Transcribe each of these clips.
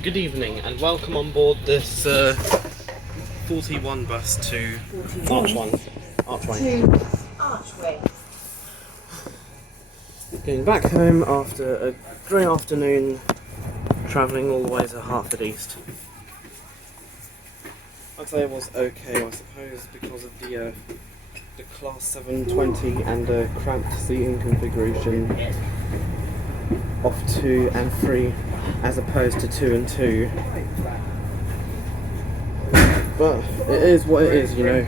Good evening and welcome on board this 41 bus to Archway. To Archway. Going back home after a grey afternoon travelling all the way to Hertford East. I'd say it was okay, I suppose, because of the class 720 and the cramped seating configuration of 2 and 3 as opposed to 2 and 2. But it is what it is, you know.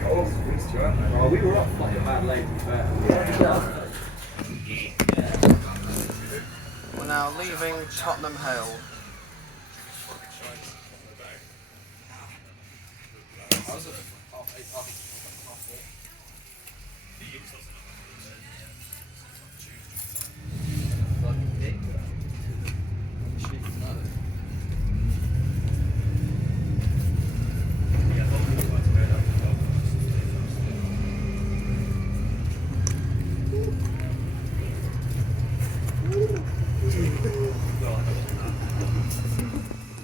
We're now leaving Tottenham Hale.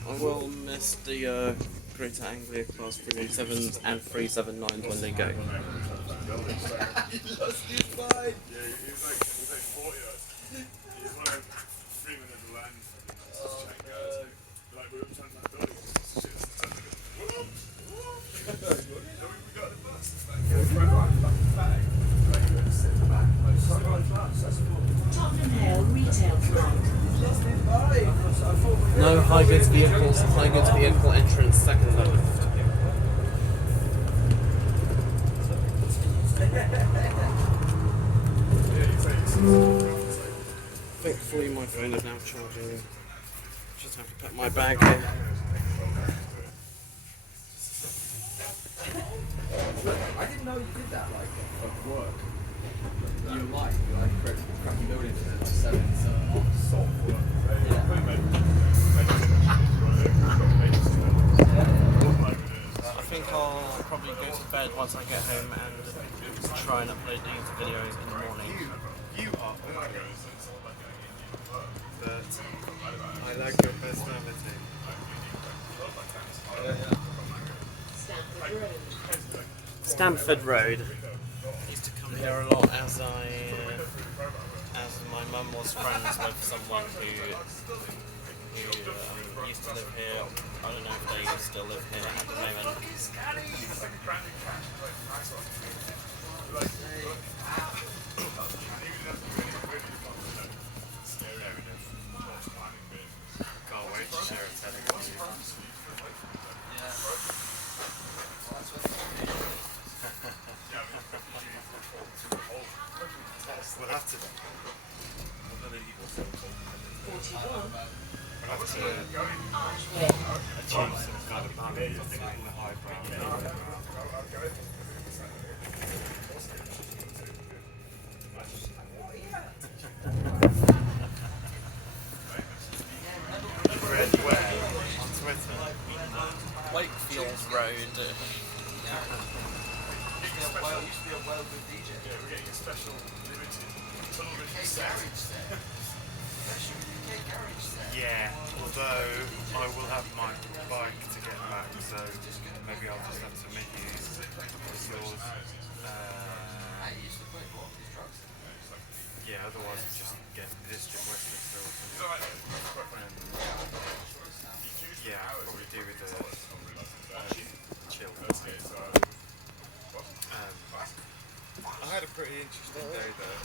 I will miss the Greater Anglia Class 387s and 379s when they go. He lost his mind! Yeah, he was like 40. He was one of 3 minutes of land. Like, we were trying to build it. We got the bus. Like, Tottenham Hale Retail Club. No high goods vehicles, high goods vehicle entrance second left. Thankfully my phone is now charging. Just have to put my bag in. I didn't know you did that, like, at work. You like crappy buildings and like selling soft work. I think I'll probably go to bed once I get home and try and upload these videos in the morning. You are but I like your personality. Stamford Road. I used to come here a lot as my mum was friends with someone who used to live here. I don't know if they still live here at the moment. Can't wait to share a telly with you. We'll have to. Achieve some kind of balance in the highbrow. Red where on Twitter. Wakefield Road. We're getting a special limited television set. Yeah, although I will have my bike to get back, so maybe I'll just have to make use of yours. Yeah, otherwise I'll just get this in Westminster or something. Yeah, I'll probably do with the chill. I had a pretty interesting day though.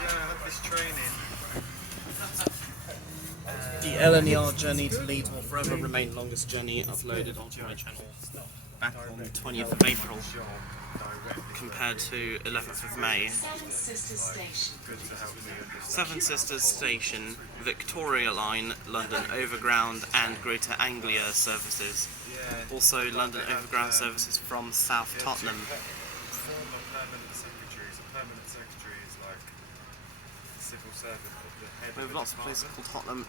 I had this training. The LNER journey to Leeds will forever remain the longest journey uploaded onto my channel back on the 20th of April compared to 11th of May. Seven Sisters Station. Seven Sisters Station, Victoria Line, London Overground and Greater Anglia services. Also London Overground services from South Tottenham. Former permanent secretaries. A permanent secretary is like a civil servant of the head We have of lots of places called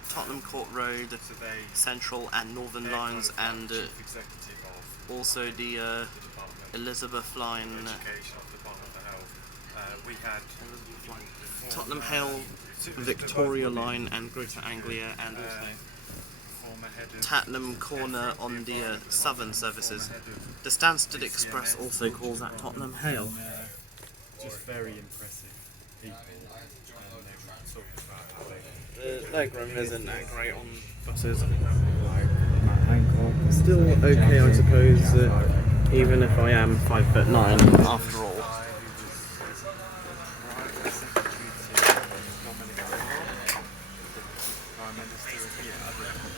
Tottenham Court Road, So they Central and Northern Lines, and chief executive of also the the Department Elizabeth Line. of Education, Department of Health, we had Tottenham Hale, Victoria Line and Greater Anglia, and also former head of Tattenham Corner on the southern services. The Stansted Express also calls at Tottenham Hale. just very impressive people, and they were talking about how they The legroom isn't that great on buses. Hancock. Still okay, I suppose, even if I am 5'9" after all.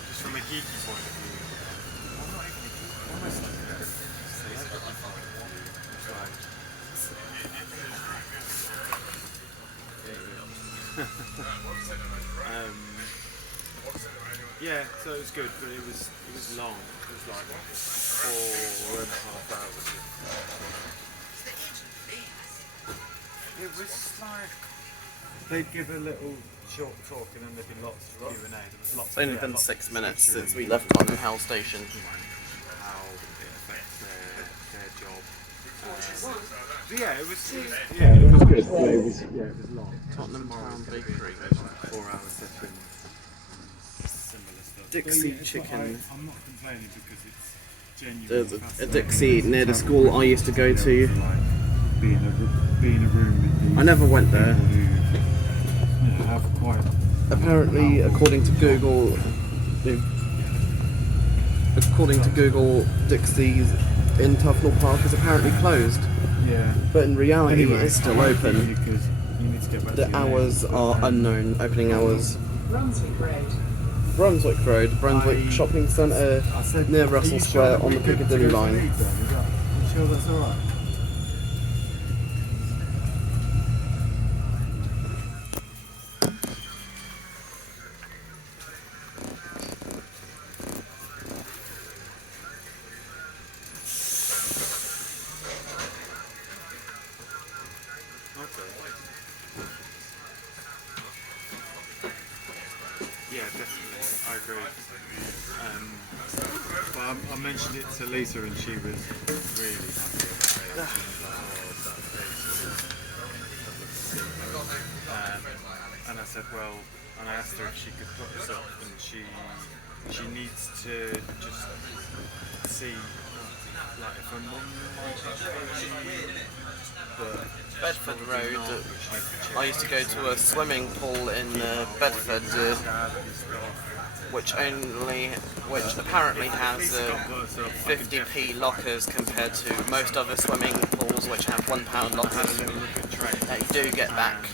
Just from a geeky point of view, I'm not even a geek, almost like a celebrity point of view. It's like, yeah, so it was good, but it was long. It was like 4.5 hours. It was like they'd give a little short talk and then there'd be lots of Q&A. There was lots. It's only been 6 minutes since we left Tottenham Hale Station. How it affects their job. But yeah, it was good. It was long. Tottenham Town Bakery. 4-hour session. Similar stuff. Dixie Chicken. I'm not complaining because it's genuinely There's a fascinating. Dixie near the school I used to go to. Be in a room with these I never went there. people who, have quite. Apparently, according to Google, Dixie's in Tufnell Park is apparently closed. Yeah. But in reality, Anyway, it's still open. Because you need to get back The to your hours name. are unknown, opening hours. Brunswick Road. Brunswick Road, Brunswick Shopping Centre, I said, near "Are Russell you Square sure on the we're good to Piccadilly go to line. Leeds then? You sure that's alright? Yeah, definitely. I agree. But I mentioned it to Lisa and she was really happy about it. She was like, oh, that place and I said, well, and I asked her if she could put us up, and she needs to just see, like, if her mum might be, but Bedford Road. not, but she I used to go to a swimming pool in Bedford, which apparently has 50p lockers compared to most other swimming pools which have £1 lockers that you do get back.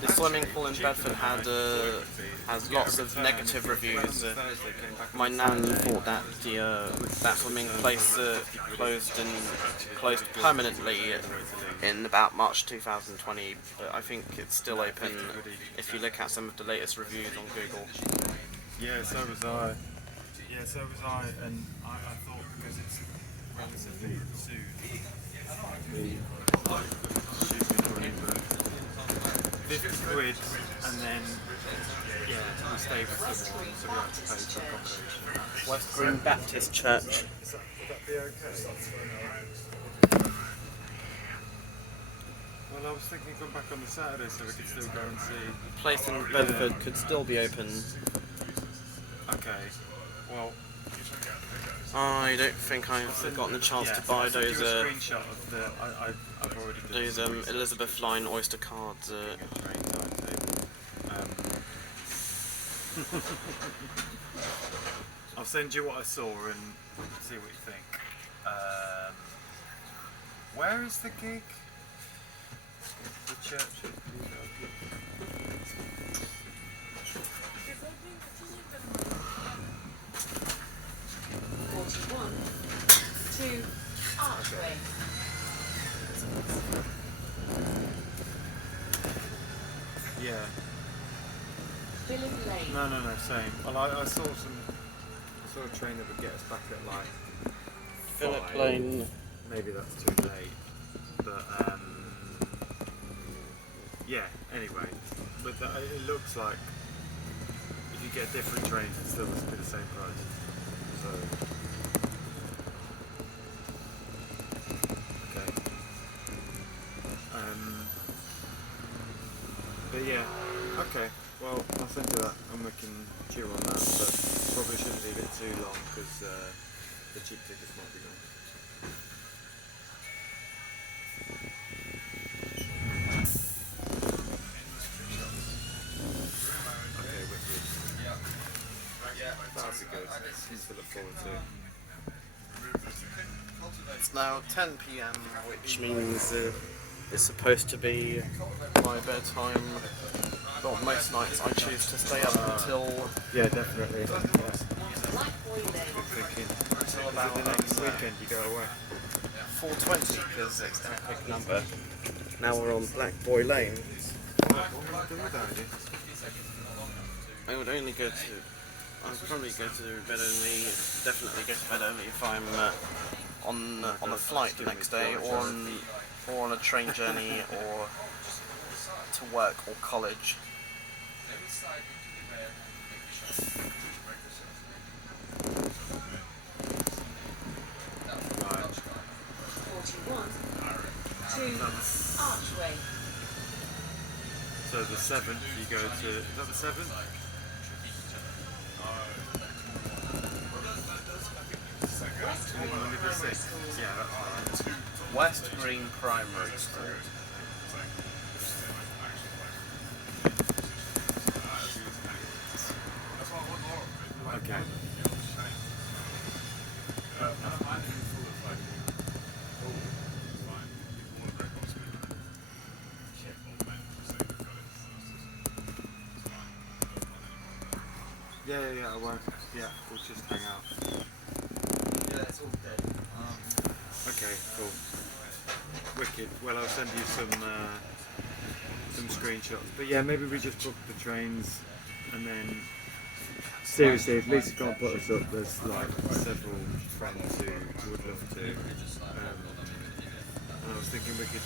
The swimming pool in Bedford has lots of negative reviews. My nan thought that that swimming place closed permanently in about March 2020, but I think it's still open if you look at some of the latest reviews on Google. Yeah, so was I. And I thought because it's relatively soon, stupid money, but 50 quid, and then we stayed with someone, so we had to pay for accommodation. West Green Baptist Church. Would that be okay? Well, I was thinking of going back on the Saturday so we could still go and see. The place in Bedford could still be open. Okay, well, I don't think I've gotten the chance to buy I'll send those you a screenshot of the. I've already done those some Elizabeth Line Oyster cards. train timetable. I'll send you what I saw and see what you think. Where is the gig? The church of 41 to Archway. Yeah. Philip Lane. No, same. Well, I saw a train that would get us back at like Philip 5. Lane. Maybe that's too late, but yeah. Anyway, but it looks like if you get different trains, it's still be the same price. So okay. yeah. Okay. Well, I'll send you that, and we can chew on that. But probably shouldn't leave it too long because the cheap tickets might be gone. Okay, wicked. That'll be good. Things to look forward to. It's now 10 p.m, which means it's supposed to be my bedtime. Well, most nights I choose to stay up until Yeah, definitely. Yeah. Black Boy Lane. Good thinking. until about The next weekend you go away. 4:20 because it's an epic number. Now we're on Black Boy Lane. What would we do without you? I would only go to. I'd probably go to bed early. Definitely go to bed early if I'm on a flight the next day, or on a train journey, or to work or college. Right. 41 to Archway. So the 7th you go to. Is that the 7th? West Green Maybe the Primary 6th. School. Yeah, that's right. West Green Primary School. Okay. Yeah, I won't. Yeah, we'll just hang out. Yeah, it's all dead. Okay, cool. Wicked. Well, I'll send you some screenshots. But yeah, maybe we just book the trains and then. Seriously, if Lisa can't put us up, there's like several friends who would love to. And I was thinking we could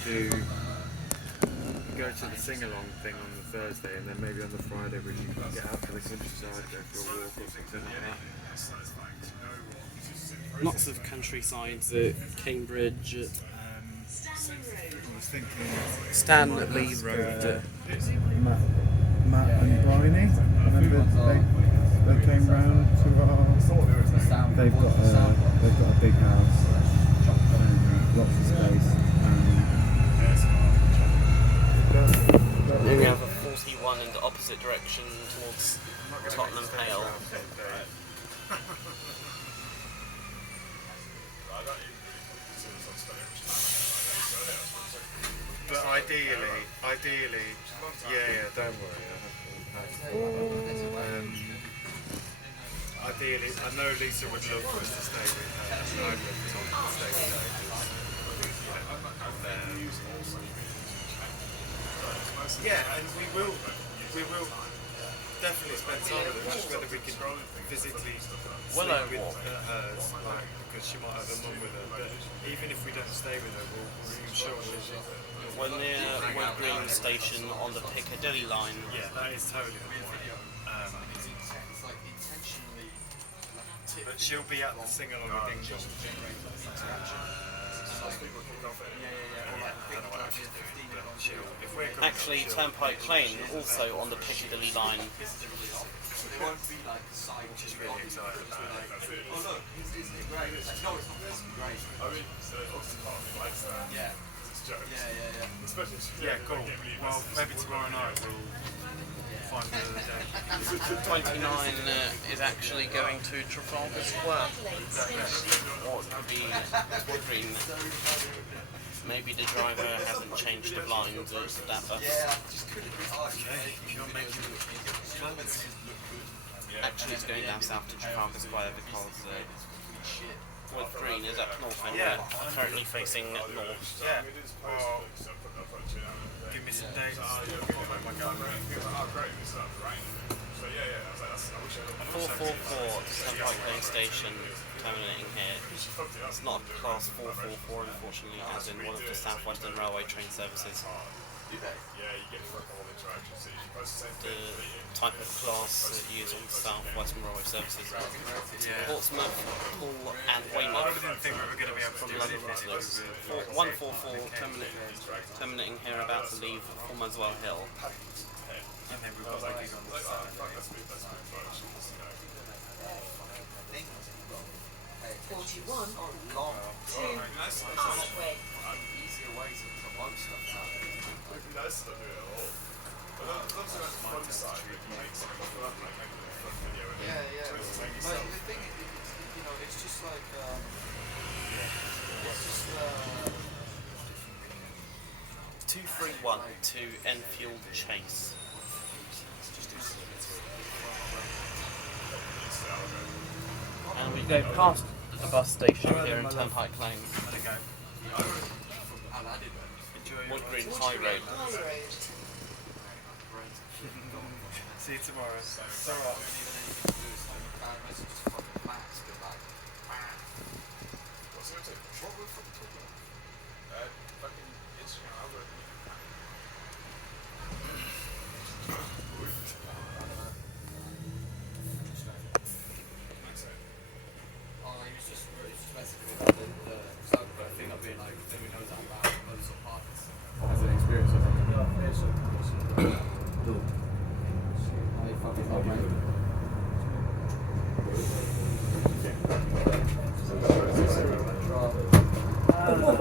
go to the sing-along thing on the Thursday, and then maybe on the Friday we can get out to the countryside, go for a walk or something like that. Lots of countryside, Cambridge, I was thinking Stanley Road. Matt and Bryony, remember they came round to our. They've got a big house, lots of space. Then we have a 41 in the opposite direction towards Tottenham Hale. But ideally, yeah, don't worry. Ideally, I know Lisa would love for us to stay with her, and I'd love Tom to stay with her. Yeah, and we will definitely spend time with her. Just whether we can physically sleep with hers, like, because she might have a mum with her. But even if we don't stay with her, I'm sure We're near Wood Green Station on the Piccadilly line. yeah, that is totally the point. But she'll be at the sing-along with England. Actually, Turnpike Lane also on the Piccadilly line. Which is really exciting about it. Yeah, cool. Well, maybe tomorrow night we'll find another day. 29 is actually going to Trafalgar Square. Or it could be Wood Green. Maybe the driver hasn't changed the blind at that bus. Okay, you're making plans. Actually, it's going down south to Trafalgar Square because Wood Green is up north and Yeah. we're currently facing north. Yeah. Well, give me some dates. 444 Turnpike Lane Station terminating here. It's not a class 444 unfortunately, as in one of the Southwestern Railway train services. The type of class used on Southwestern Railway services. Portsmouth, Hull and I Weymouth didn't think we were going to be able to from do London this. Waterloo. 144 terminating here, about to leave for Muswell Hill. And then we've got like these on the side. 41 Oh, long. to Archway. Easier way to promote stuff now. Yeah, yeah. But the thing is, you know, it's just like, it's just, 231 to Enfield Chase. And we go past the bus station here in Turnpike Lane. Wood Green High Road. High Road. See you tomorrow. so what? It's just fucking max, but like, What's it going to? What were we fucking talking about? Fucking Instagram algorithm. oh, he was just basically about the Southwest thing of being like, then we know that about those sort of parties. As an experience of it. Oh, you fucking love me.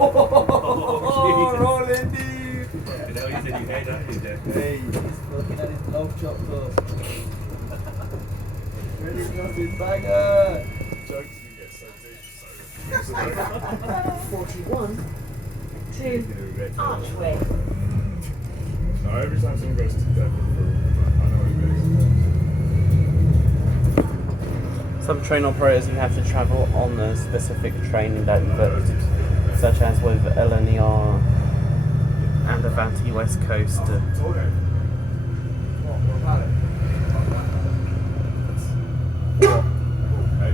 Oh, rolling deep! Hey, he's looking at his love chocolate. Really got his banger! Jokes you get so deep, so 41 to Archway. No, every time someone goes to Devon, I know what it means. Some train operators you have to travel on a specific train that you've booked, such as with LNER and Avanti West Coast. It's all okay. What about it?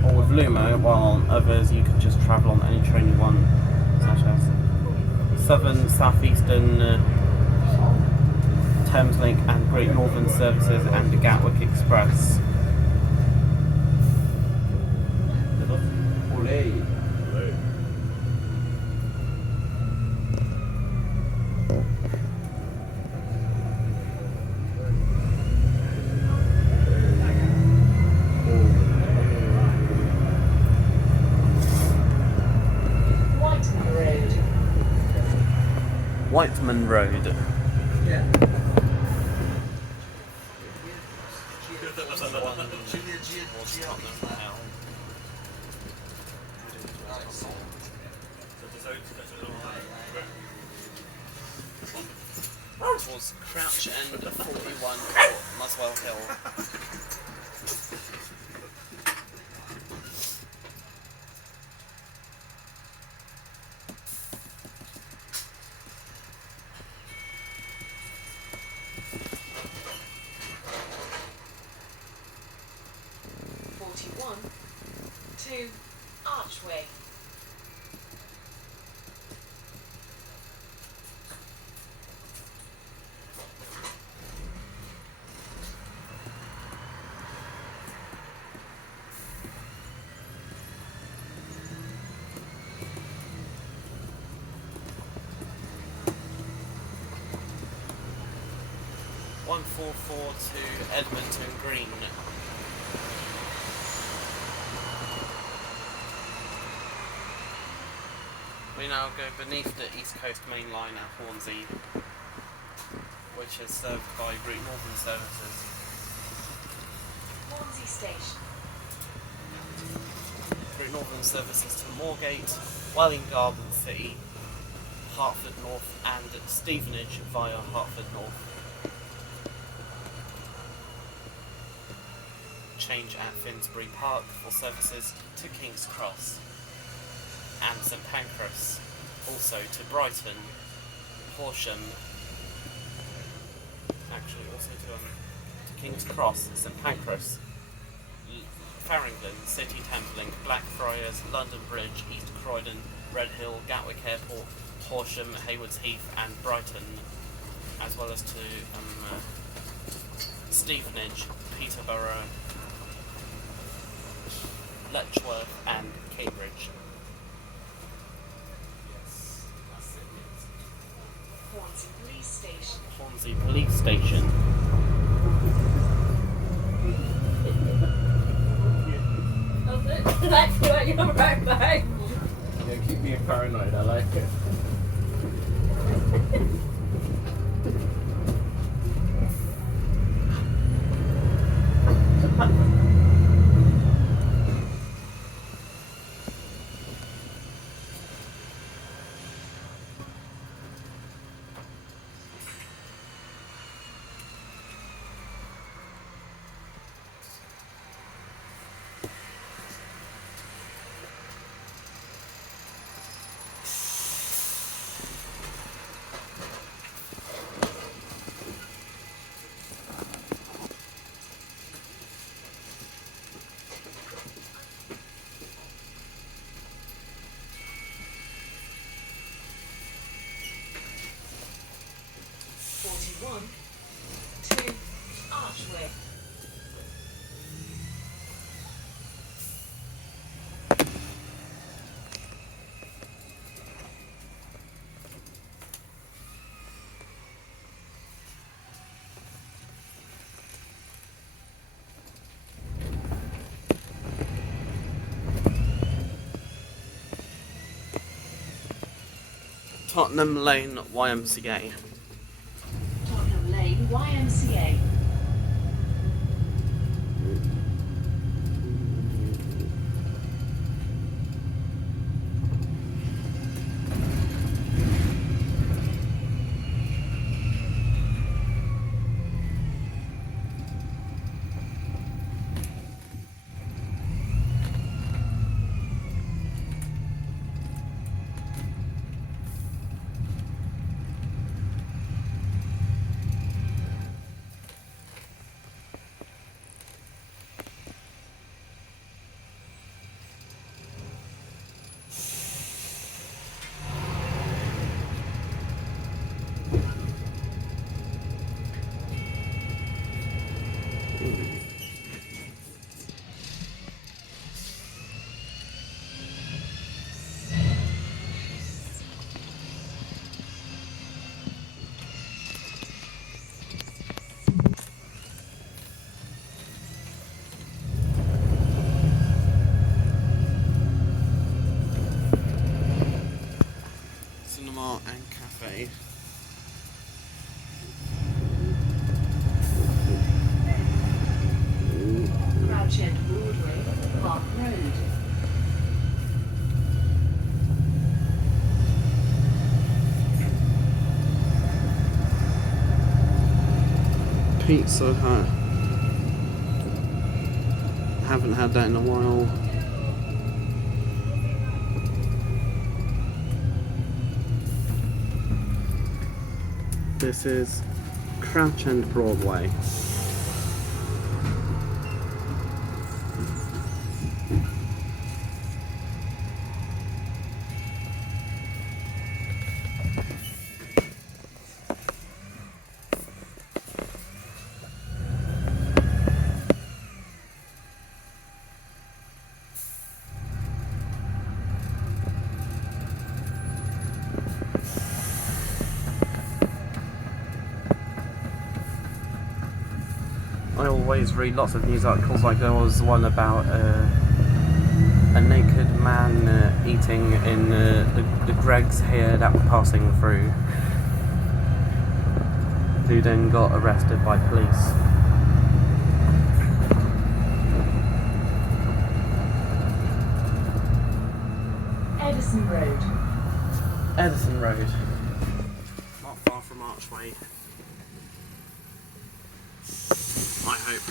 Or with Lumo, while on others you can just travel on any train you want, such as Southern, Southeastern, Thameslink and Great Northern Services and the Gatwick Express. Olé! Whiteman Road. Whiteman Road. Yeah. Towards Crouch End 41 Muswell Hill. To Archway. (144) to Edmonton Green. We now go beneath the East Coast Main Line at Hornsey, which is served by Great Northern Services. Hornsey Station. Great Northern Services to Margate, Welling Garden City, Hertford North and Stevenage via Hertford North. Change at Finsbury Park for services to King's Cross and St Pancras, also to Brighton, Horsham, actually also to King's Cross, St Pancras, Farringdon, City Thameslink, Blackfriars, London Bridge, East Croydon, Redhill, Gatwick Airport, Horsham, Haywards Heath and Brighton, as well as to Stevenage, Peterborough, Letchworth and Cambridge. Hornsey Police Station. Hornsey Police Station. I feel like you're right behind me. Yeah, keep being paranoid, I like it. To Archway. Tottenham Lane YMCA. Tottenham Lane YMCA. Cinema and cafe. Crouch End Broadway, Park Road. Pizza Hut. Haven't had that in a while. This is Crouch End Broadway. I always read lots of news articles, like there was one about a naked man eating in the Greggs here that were passing through, who then got arrested by police. Edison Road. Edison Road. Not far from Archway. I hope.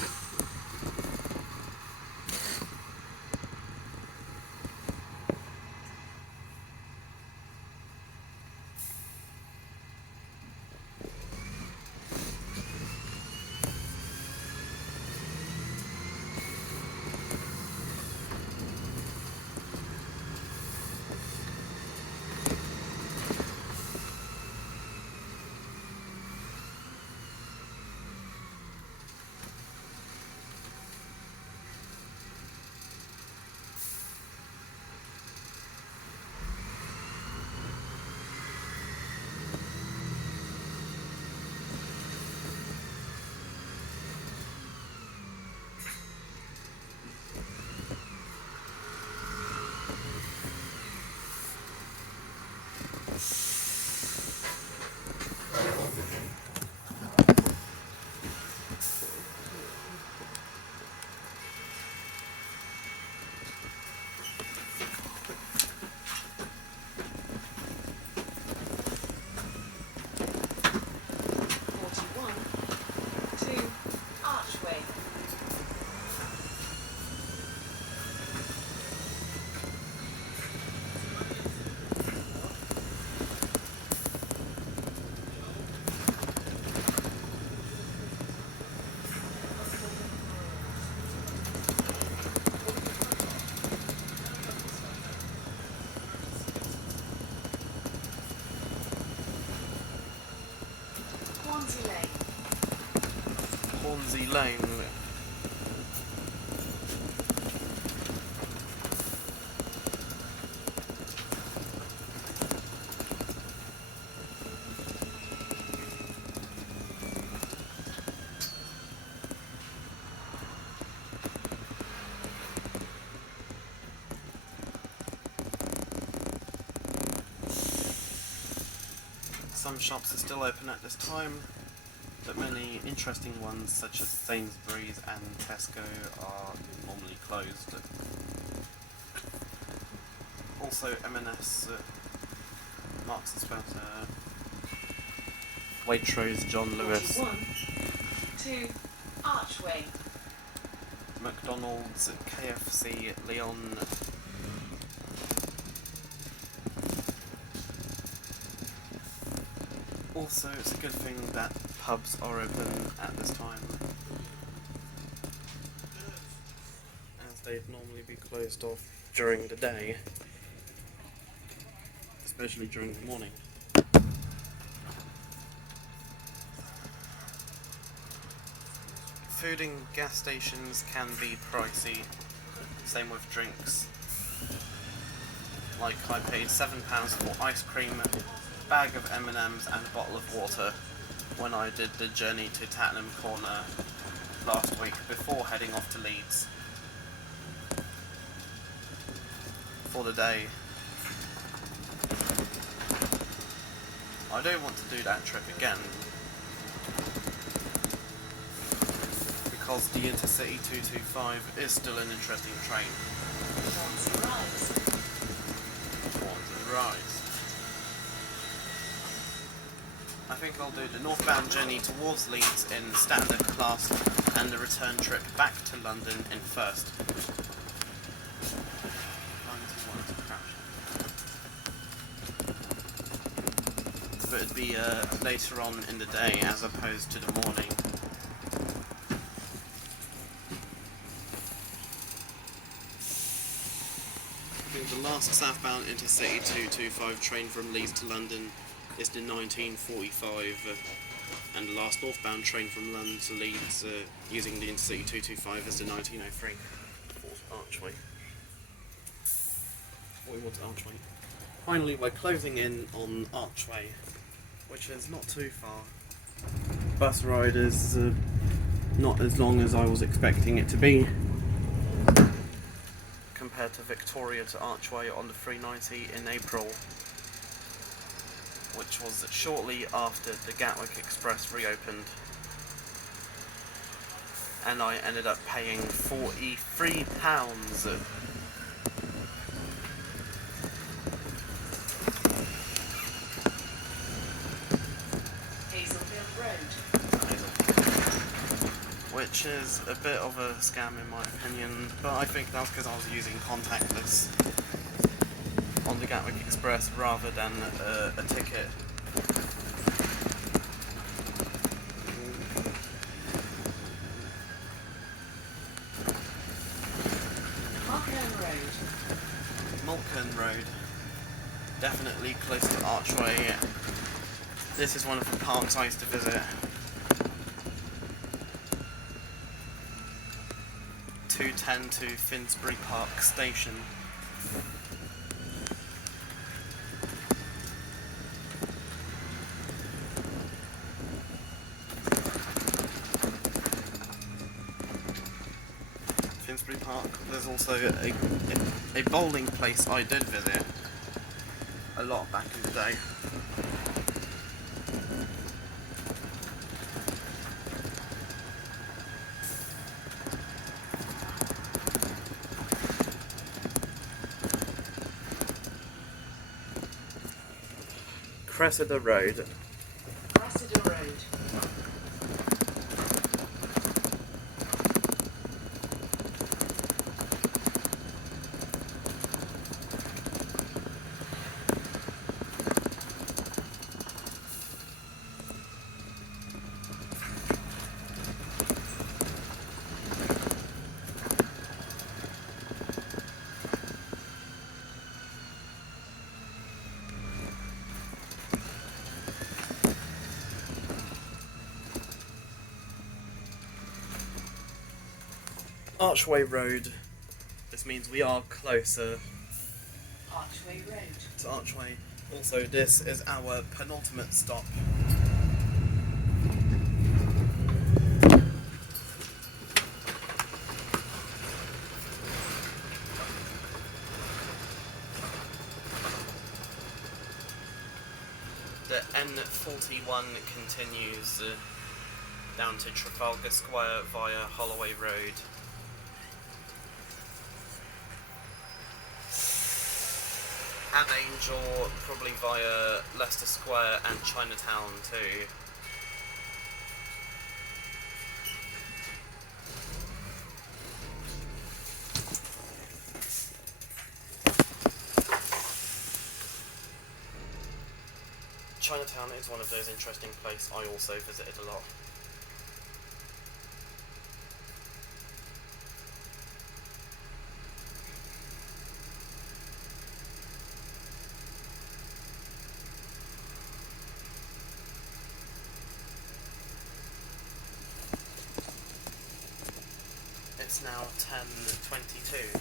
Lane. Some shops are still open at this time, but many interesting ones such as Sainsbury's and Tesco are normally closed. Also M&S, Marks and Spencer, Waitrose, John Lewis, 41 to Archway. McDonald's, KFC, Leon, also it's a good thing that pubs are open at this time, as they'd normally be closed off during the day, especially during the morning. Food in gas stations can be pricey, same with drinks. Like I paid £7 for ice cream, a bag of M&Ms and a bottle of water when I did the journey to Tottenham Corner last week before heading off to Leeds for the day. I do want to do that trip again, because the Intercity 225 is still an interesting train. Rise. I think I'll do the northbound journey towards Leeds in standard class and the return trip back to London in first. But it'd be later on in the day as opposed to the morning. The last southbound Intercity 225 train from Leeds to London is the 1945, and the last northbound train from London to Leeds using the Intercity 225 is the 1903. Archway. We want Archway. Finally, we're closing in on Archway, which is not too far. Bus ride is not as long as I was expecting it to be, compared to Victoria to Archway on the 390 in April, which was shortly after the Gatwick Express reopened, and I ended up paying £43. Which is a bit of a scam in my opinion, but I think that's because I was using Contactless on the Gatwick Express rather than a ticket. Malkern Road, definitely close to Archway. This is one of the parks I used to visit. 210 to Finsbury Park Station. Finsbury Park. There's also a bowling place I did visit a lot back in the day. Cressida Road. Cressida Road. Archway Road. This means we are closer Archway Road. to Archway. Also, this is our penultimate stop. The N41 continues down to Trafalgar Square via Holloway Road. And Angel probably via Leicester Square and Chinatown too. Chinatown is one of those interesting places I also visited a lot. It's now 10:22.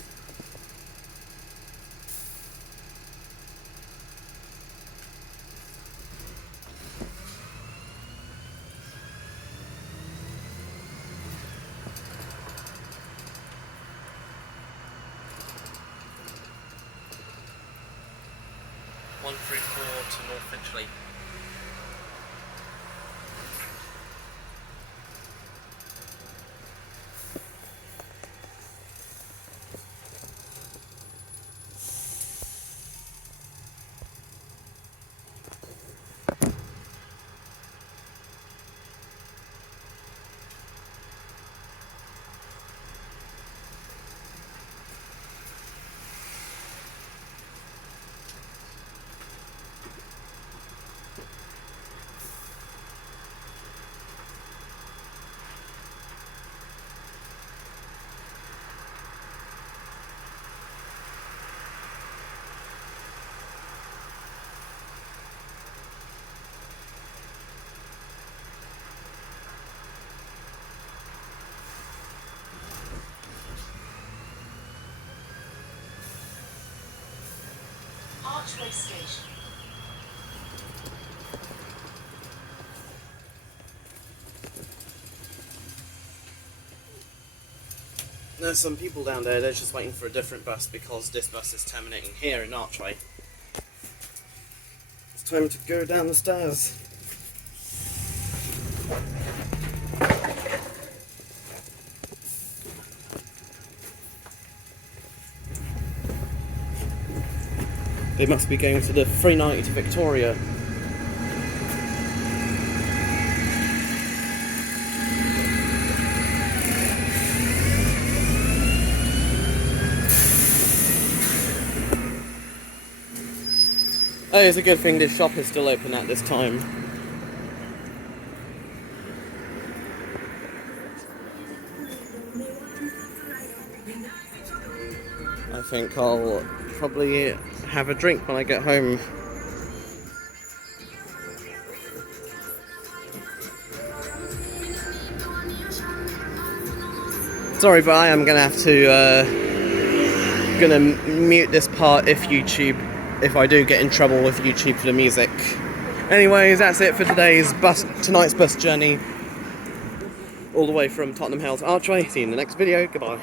One through 4 to North Finchley. Archway Station. There's some people down there, they're just waiting for a different bus because this bus is terminating here in Archway. It's time to go down the stairs. They must be going to the 390 to Victoria. Oh, it's a good thing this shop is still open at this time. I think I'll probably have a drink when I get home. Sorry, but I am gonna have to mute this part if I do get in trouble with YouTube for the music. Anyways, that's it for tonight's bus journey all the way from Tottenham Hale to Archway. See you in the next video. Goodbye.